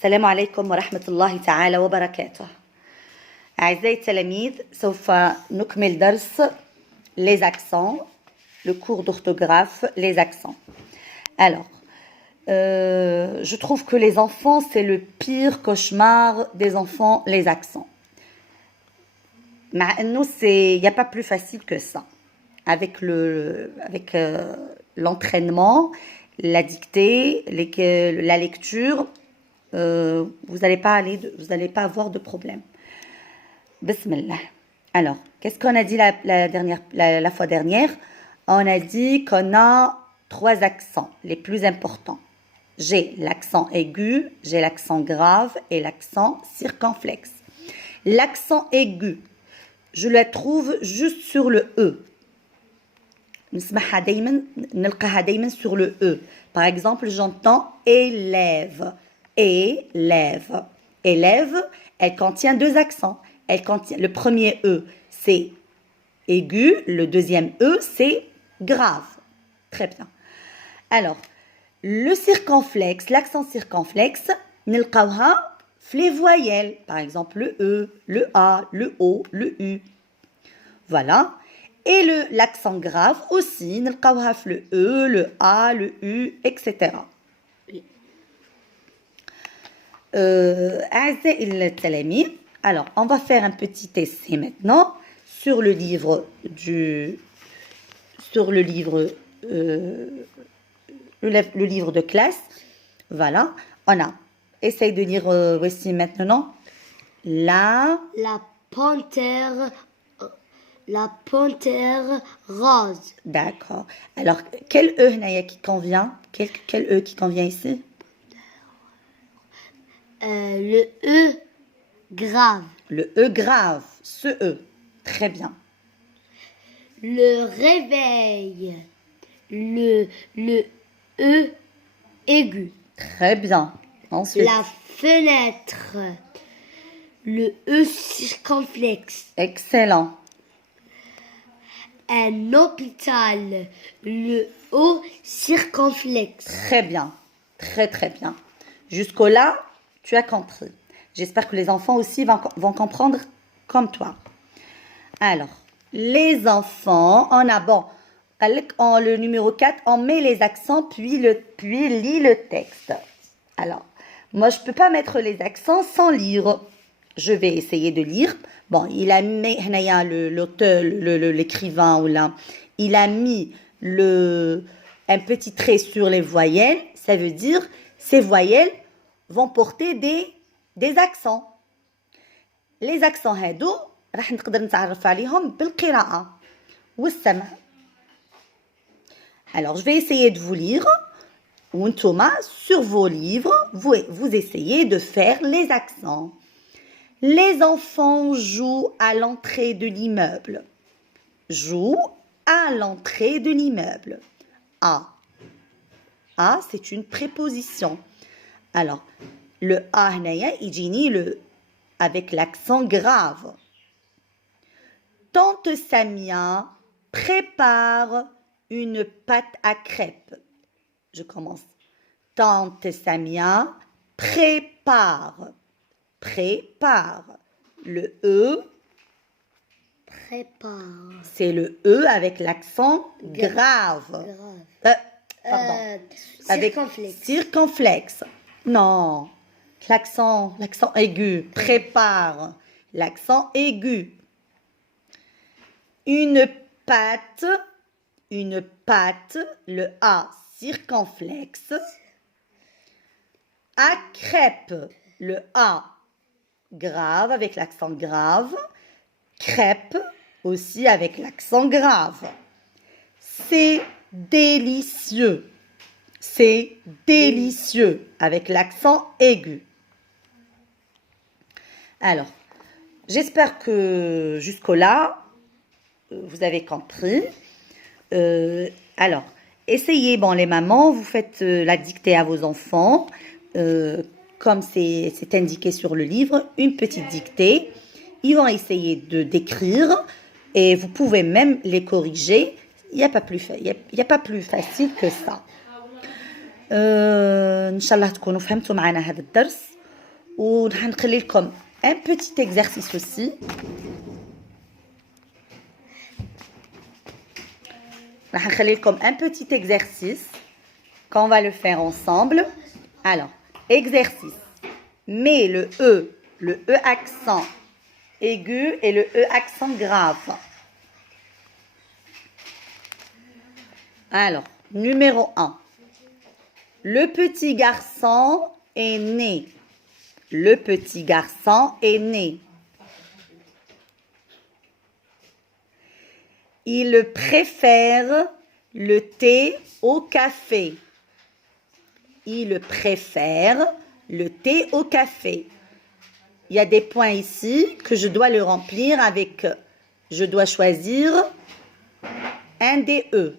السلام عليكم ورحمة الله تعالى وبركاته. أعزائي التلاميذ، سوف نكمل درس les accents, le cours d'orthographe, les accents. Alors, je trouve que les enfants, c'est le pire cauchemar des enfants, les accents. Nous, il n'y a pas plus facile que ça. Avec l'entraînement, la dictée, la lecture, vous n'allez pas avoir de problème. Bismillah. Alors, qu'est-ce qu'on a dit la fois dernière? On a dit qu'on a 3 accents, les plus importants. J'ai l'accent aigu, j'ai l'accent grave et l'accent circonflexe. L'accent aigu, je le trouve juste sur le E. نسمعها دايما نلقاها دايما sur le E. Par exemple, j'entends élève. Élève. Élève, elle contient 2 accents. Le premier E, c'est aigu. Le deuxième E, c'est grave. Très bien. Alors, le circonflexe, l'accent circonflexe, نلقاوها في les voyelles. Par exemple, le E, le A, le O, le U. Voilà. Et l'accent grave aussi, نلقاوها في le E, le A, le U, etc. أعزائي التلاميذ, alors on va faire un petit essai maintenant sur le livre le livre de classe. Voilà, on a essaye de lire voici maintenant la panthère rose. D'accord. Alors quel E هنايا qui convient? Quel E qui convient ici? Le E grave. Le E grave, ce E. Très bien. Le réveil. Le E aigu. Très bien. Ensuite. La fenêtre. Le E circonflexe. Excellent. Un hôpital. Le O circonflexe. Très bien. Très très bien. Jusqu'au-là, tu as compris. J'espère que les enfants aussi vont comprendre comme toi. Alors, les enfants, on a le numéro 4, on met les accents puis lit le texte. Alors, moi je ne peux pas mettre les accents sans lire. Je vais essayer de lire. Bon, il a mis l'auteur, l'écrivain, il a mis un petit trait sur les voyelles. Ça veut dire ces voyelles vont porter des accents. Les accents هادو راح نقدر نتعرف عليهم بالقراءة والسمع. Alors, je vais essayer de vous lire. وانتوما sur vos livres, vous essayez de faire les accents. Les enfants jouent à l'entrée de l'immeuble. Jouent à l'entrée de l'immeuble. A, c'est une préposition. Alors, le A هنايا يجيني avec l'accent grave. Tante Samia prépare une pâte à crêpes. Je commence. Tante Samia prépare. Le E. Prépare. C'est le E avec l'accent grave. Pardon. Avec circonflexe. Non. L'accent aigu. Prépare. L'accent aigu. Une pâte, le A circonflexe. À crêpes, le A grave avec l'accent grave. Crêpes aussi avec l'accent grave. C'est délicieux. C'est délicieux avec l'accent aigu. Alors, j'espère que jusque-là, vous avez compris. Alors, essayez, les mamans, vous faites la dictée à vos enfants, comme c'est indiqué sur le livre, une petite dictée. Ils vont essayer d'écrire et vous pouvez même les corriger. Il n'y a pas plus facile que ça. إن شاء الله تكونوا فهمتوا معنا هذا الدرس ونخلي لكم un petit exercice aussi. نخلي لكم un petit exercice qu'on va le faire ensemble. Alors, exercice. Mets le E accent aigu et le E accent grave. Alors, numéro 1. Le petit garçon est né. Le petit garçon est né. Il préfère le thé au café. Il préfère le thé au café. Il y a des points ici que je dois le remplir avec, je dois choisir un des E.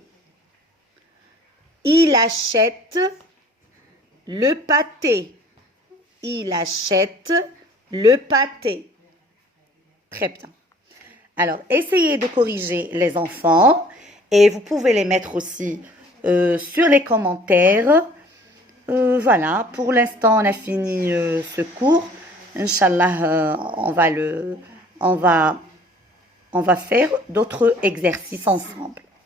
Il achète le pâté. Il achète le pâté. Très bien. Alors, essayez de corriger les enfants et vous pouvez les mettre aussi sur les commentaires. Voilà, pour l'instant, on a fini ce cours. Inch'Allah, on va faire d'autres exercices ensemble.